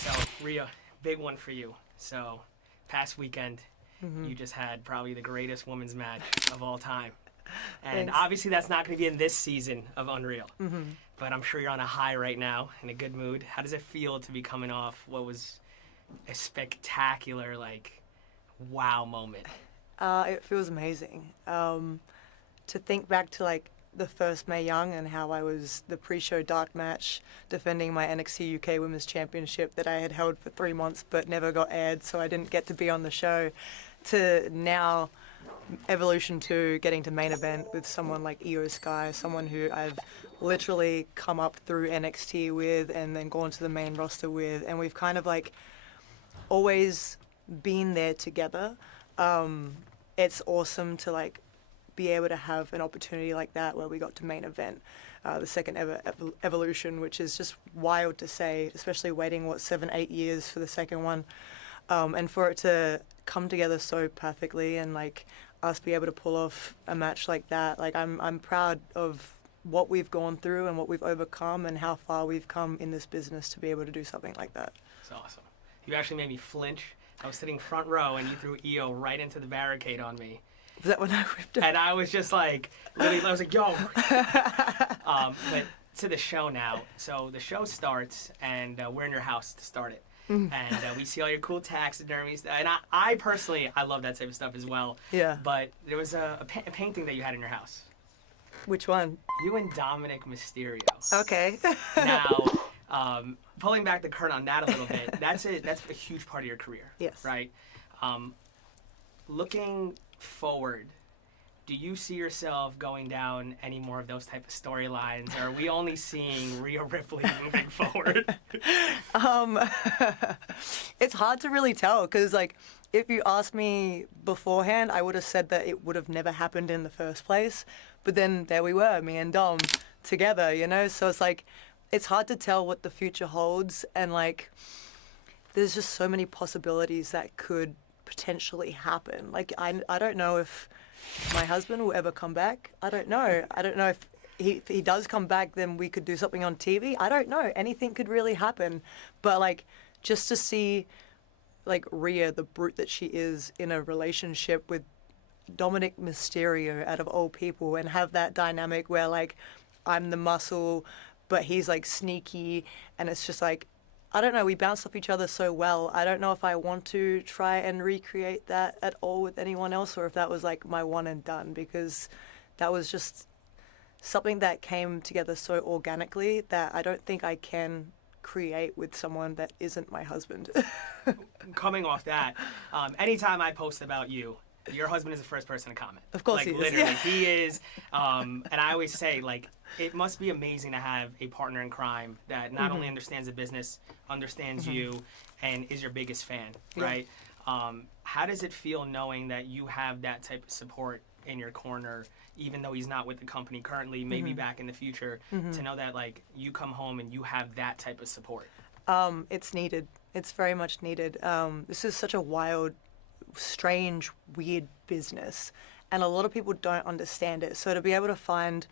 So, Rhea, big one for you. So, past weekend, you just had probably the greatest women's match of all time. And Thanks. obviously that's not going to be in this season of Unreal. But I'm sure you're on a high right now, in a good mood. How does it feel to be coming off what was a spectacular, wow moment? It feels amazing. To think back to the first Mae Young and how I was the pre-show dark match defending my NXT UK Women's Championship that I had held for 3 months but never got aired, so I didn't get to be on the show, to now Evolution 2 getting to main event with someone like Io Sky, someone who I've literally come up through NXT with and then gone to the main roster with, and we've kind of always been there together. It's awesome to be able to have an opportunity like that where we got to main event the second ever Evolution, which is just wild to say, especially waiting 7-8 years for the second one, and for it to come together so perfectly and us be able to pull off a match like that. I'm proud of what we've gone through and what we've overcome and how far we've come in this business to be able to do something like that. It's awesome. You actually made me flinch. I was sitting front row and you threw Io right into the barricade on me. Was that when I ripped it? And I was just literally, I was yo. But to the show now. So the show starts and we're in your house to start it. And we see all your cool taxidermies. And I personally, I love that type of stuff as well. Yeah. But there was a painting that you had in your house. Which one? You and Dominik Mysterio. Okay. Now, pulling back the curtain on that a little bit, that's a huge part of your career. Yes. Right? Looking forward, do you see yourself going down any more of those type of storylines? Or are we only seeing Rhea Ripley moving forward? It's hard to really tell because, if you asked me beforehand, I would have said that it would have never happened in the first place. But then there we were, me and Dom, together, So it's it's hard to tell what the future holds. And, there's just so many possibilities that could potentially happen. I don't know if my husband will ever come back. I don't know. I don't know if he does come back, then we could do something on TV. I don't know. Anything could really happen. But just to see Rhea, the brute that she is, in a relationship with Dominik Mysterio, out of all people, and have that dynamic where I'm the muscle, but he's sneaky, and it's just I don't know, we bounce off each other so well. I don't know if I want to try and recreate that at all with anyone else, or if that was my one and done, because that was just something that came together so organically that I don't think I can create with someone that isn't my husband. Coming off that, anytime I post about you, your husband is the first person to comment. Of course he is. Literally, Yeah. he is. And I always say, it must be amazing to have a partner in crime that not only understands the business, understands you, and is your biggest fan, right? How does it feel knowing that you have that type of support in your corner, even though he's not with the company currently, maybe back in the future, to know that, you come home and you have that type of support? It's needed. It's very much needed. This is such a wild, strange, weird business, and a lot of people don't understand it. So to be able to find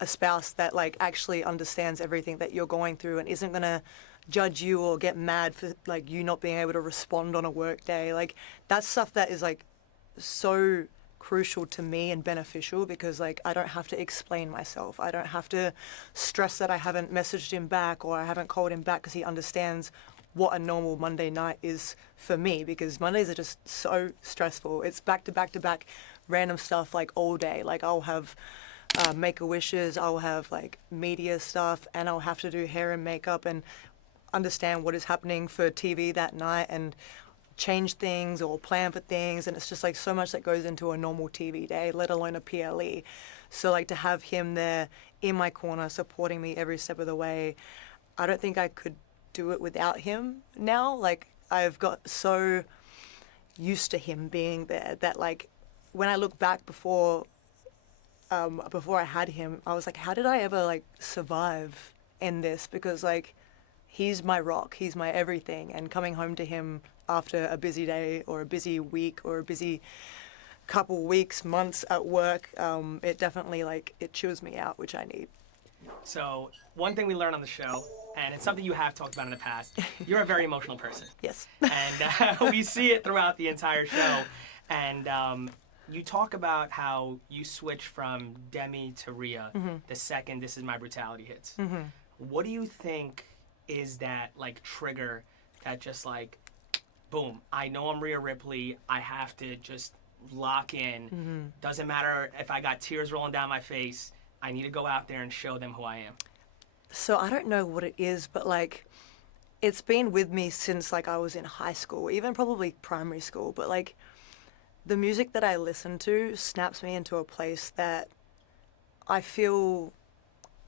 a spouse that actually understands everything that you're going through and isn't gonna judge you or get mad for you not being able to respond on a work day, that's stuff that is so crucial to me and beneficial, because I don't have to explain myself. I don't have to stress that I haven't messaged him back or I haven't called him back, because he understands what a normal Monday night is for me, because Mondays are just so stressful. It's back to back to back random stuff all day. I'll have Make-A-Wishes, I'll have media stuff, and I'll have to do hair and makeup and understand what is happening for TV that night and change things or plan for things. And it's just so much that goes into a normal TV day, let alone a PLE. So to have him there in my corner supporting me every step of the way, I don't think I could do it without him now. I've got so used to him being there that when I look back before I had him, I was how did I ever survive in this? Because he's my rock, he's my everything, and coming home to him after a busy day or a busy week or a busy couple weeks, months at work, it definitely it chews me out, which I need. So one thing we learned on the show, and it's something you have talked about in the past, you're a very emotional person. Yes. And we see it throughout the entire show. And you talk about how you switch from Demi to Rhea the second This Is My Brutality hits. What do you think is that like trigger that just like, boom, I know I'm Rhea Ripley, I have to just lock in. Doesn't matter if I got tears rolling down my face, I need to go out there and show them who I am. So I don't know what it is, but like it's been with me since like I was in high school, even probably primary school, but like the music that I listen to snaps me into a place that I feel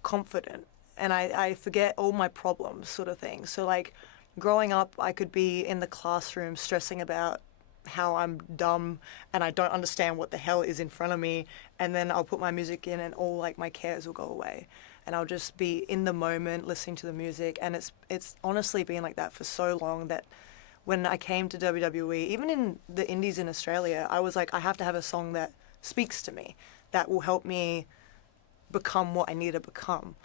confident and I forget all my problems sort of thing. So like growing up, I could be in the classroom stressing about how I'm dumb and I don't understand what the hell is in front of me, and then I'll put my music in and all like my cares will go away and I'll just be in the moment listening to the music. And it's honestly been like that for so long that when I came to WWE, even in the indies in Australia, I was like, I have to have a song that speaks to me, that will help me become what I need to become.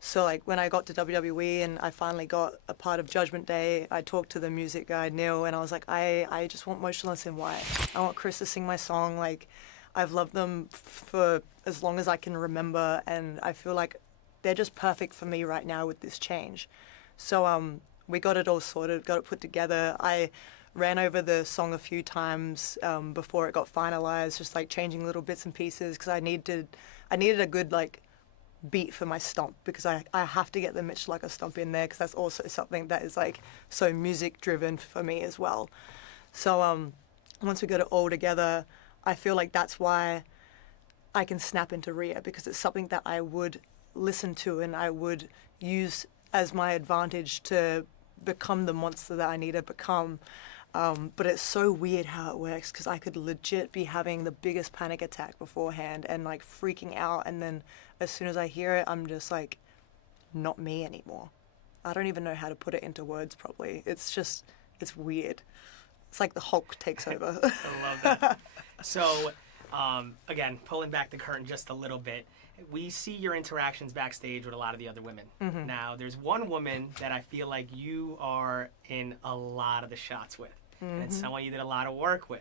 So like when I got to WWE and I finally got a part of Judgment Day, I talked to the music guy, Neil, and I was like, I just want Motionless in White. I want Chris to sing my song. Like, I've loved them for as long as I can remember, and I feel like they're just perfect for me right now with this change. So we got it all sorted, got it put together. I ran over the song a few times before it got finalized, just like changing little bits and pieces because I needed a good like beat for my stomp, because I have to get the Mitch Lucker stomp in there because that's also something that is like so music driven for me as well. So once we got it all together, I feel like that's why I can snap into Rhea, because it's something that I would listen to and I would use as my advantage to become the monster that I need to become. But it's so weird how it works, because I could legit be having the biggest panic attack beforehand and like freaking out, and then as soon as I hear it, I'm just like not me anymore. I don't even know how to put it into words properly. It's weird. It's like the Hulk takes over. I love that. So again, pulling back the curtain just a little bit, we see your interactions backstage with a lot of the other women. Now, there's one woman that I feel like you are in a lot of the shots with. And it's someone you did a lot of work with.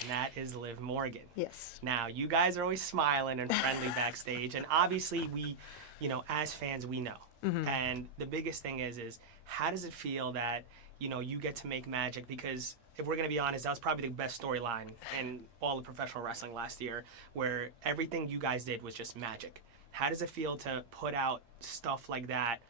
And that is Liv Morgan. Yes. Now, you guys are always smiling and friendly backstage. And obviously, we, as fans, we know. And the biggest thing is how does it feel that, you get to make magic? Because if we're going to be honest, that was probably the best storyline in all of professional wrestling last year, where everything you guys did was just magic. How does it feel to put out stuff like that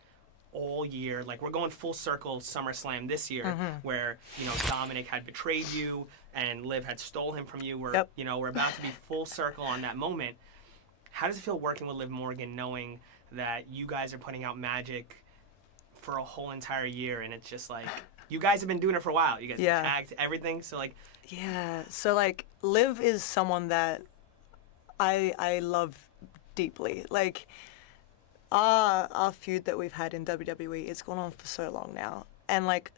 all year? Like, we're going full circle SummerSlam this year, where, Dominik had betrayed you and Liv had stole him from you. We're, we're about to be full circle on that moment. How does it feel working with Liv Morgan, knowing that you guys are putting out magic for a whole entire year, and it's just like, you guys have been doing it for a while. You guys have tagged everything, so like... Yeah, so like, Liv is someone that I love deeply. Like, our feud that we've had in WWE, it's gone on for so long now. And like,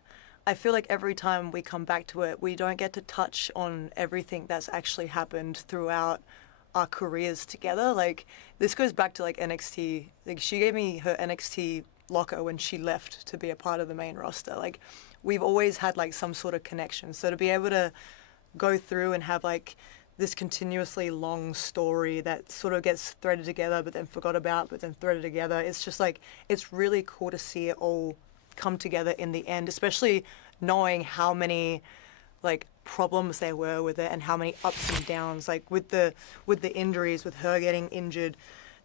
I feel like every time we come back to it, we don't get to touch on everything that's actually happened throughout our careers together. Like, this goes back to like NXT. Like, she gave me her NXT locker when she left to be a part of the main roster. Like, we've always had like some sort of connection. So to be able to go through and have like this continuously long story that sort of gets threaded together but then forgot about but then threaded together, it's just like, it's really cool to see it all come together in the end, especially knowing how many like problems there were with it and how many ups and downs, like with the injuries, with her getting injured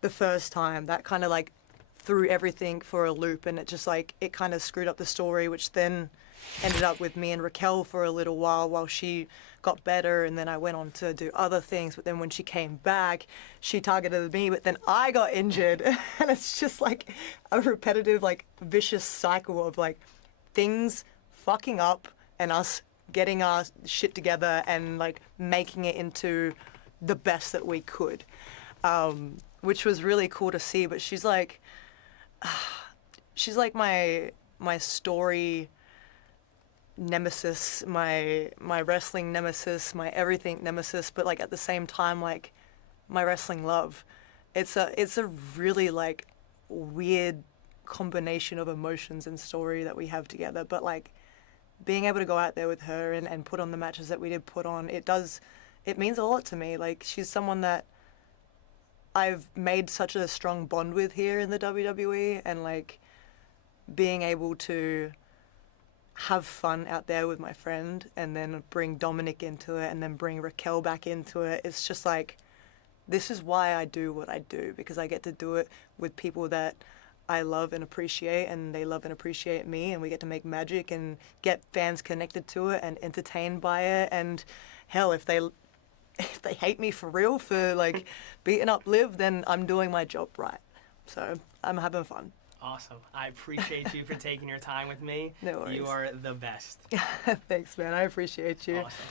the first time, that kind of like threw everything for a loop, and it just like, it kind of screwed up the story, which then ended up with me and Raquel for a little while she got better, and then I went on to do other things. But then when she came back, she targeted me, but then I got injured. And it's just like a repetitive, like vicious cycle of like things fucking up and us getting our shit together and like making it into the best that we could, which was really cool to see. But she's like my story nemesis, my wrestling nemesis, my everything nemesis, but like at the same time, like my wrestling love. It's a really like weird combination of emotions and story that we have together. But like being able to go out there with her and put on the matches that we did put on, it means a lot to me. Like she's someone that I've made such a strong bond with here in the WWE, and like being able to have fun out there with my friend and then bring Dominik into it and then bring Raquel back into it. It's just like, this is why I do what I do, because I get to do it with people that I love and appreciate, and they love and appreciate me, and we get to make magic and get fans connected to it and entertained by it. And hell, if they hate me for real for like beating up Liv, then I'm doing my job right. So I'm having fun. Awesome. I appreciate you for taking your time with me. No worries. You are the best. Thanks, man. I appreciate you. Awesome.